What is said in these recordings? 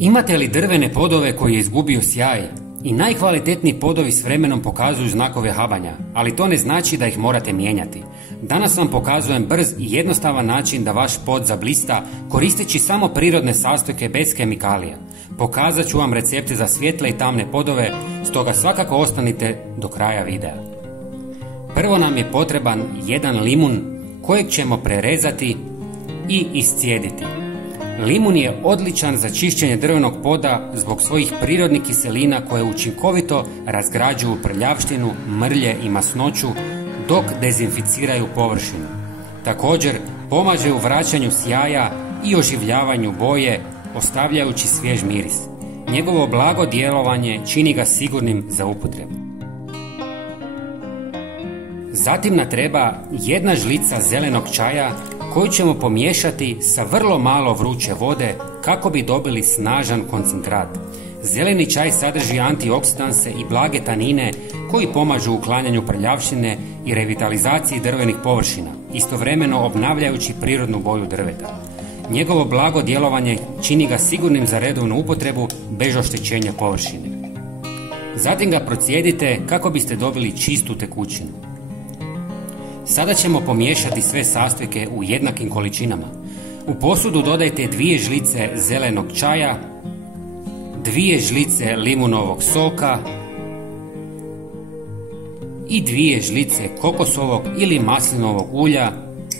Imate li drvene podove koji je izgubio sjaj? I najkvalitetniji podovi s vremenom pokazuju znakove habanja, ali to ne znači da ih morate mijenjati. Danas vam pokazujem brz i jednostavan način da vaš pod zablista koristeći samo prirodne sastojke bez kemikalija. Pokazat ću vam recepte za svjetle i tamne podove, stoga svakako ostanite do kraja videa. Prvo nam je potreban jedan limun kojeg ćemo prerezati i iscijediti. Limun je odličan za čišćenje drvenog poda zbog svojih prirodnih kiselina koje učinkovito razgrađuju prljavštinu, mrlje i masnoću dok dezinficiraju površinu. Također pomaže u vraćanju sjaja i oživljavanju boje ostavljajući svjež miris. Njegovo blago djelovanje čini ga sigurnim za upotrebu. Zatim nam treba jedna žlica zelenog čaja koju ćemo pomiješati sa vrlo malo vruće vode kako bi dobili snažan koncentrat. Zeleni čaj sadrži antioksidanse i blage tanine koji pomažu u uklanjanju prljavštine i revitalizaciji drvenih površina, istovremeno obnavljajući prirodnu boju drveta. Njegovo blago djelovanje čini ga sigurnim za redovnu upotrebu bez oštećenja površine. Zatim ga procijedite kako biste dobili čistu tekućinu. Sada ćemo pomiješati sve sastojke u jednakim količinama. U posudu dodajte 2 žlice zelenog čaja, 2 žlice limunovog soka i 2 žlice kokosovog ili maslinovog ulja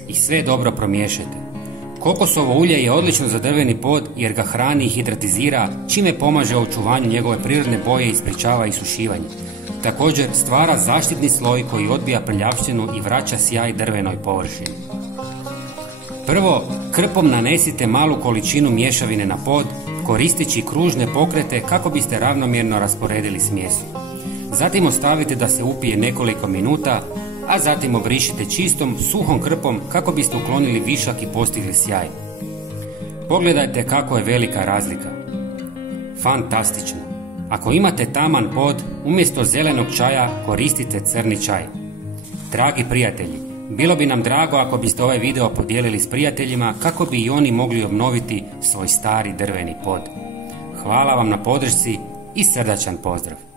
i sve dobro promiješajte. Kokosovo ulje je odlično za drveni pod jer ga hrani i hidratizira, čime pomaže u očuvanju njegove prirodne boje i sprječava isušivanje. Također stvara zaštitni sloj koji odbija prljavštinu i vraća sjaj drvenoj površini. Prvo, krpom nanesite malu količinu mješavine na pod, koristeći kružne pokrete kako biste ravnomjerno rasporedili smjesu. Zatim ostavite da se upije nekoliko minuta, a zatim obrišite čistom, suhom krpom kako biste uklonili višak i postigli sjaj. Pogledajte kako je velika razlika. Fantastično! Ako imate taman pod, umjesto zelenog čaja koristite crni čaj. Dragi prijatelji, bilo bi nam drago ako biste ovaj video podijelili s prijateljima kako bi i oni mogli obnoviti svoj stari drveni pod. Hvala vam na podršci i srdačan pozdrav!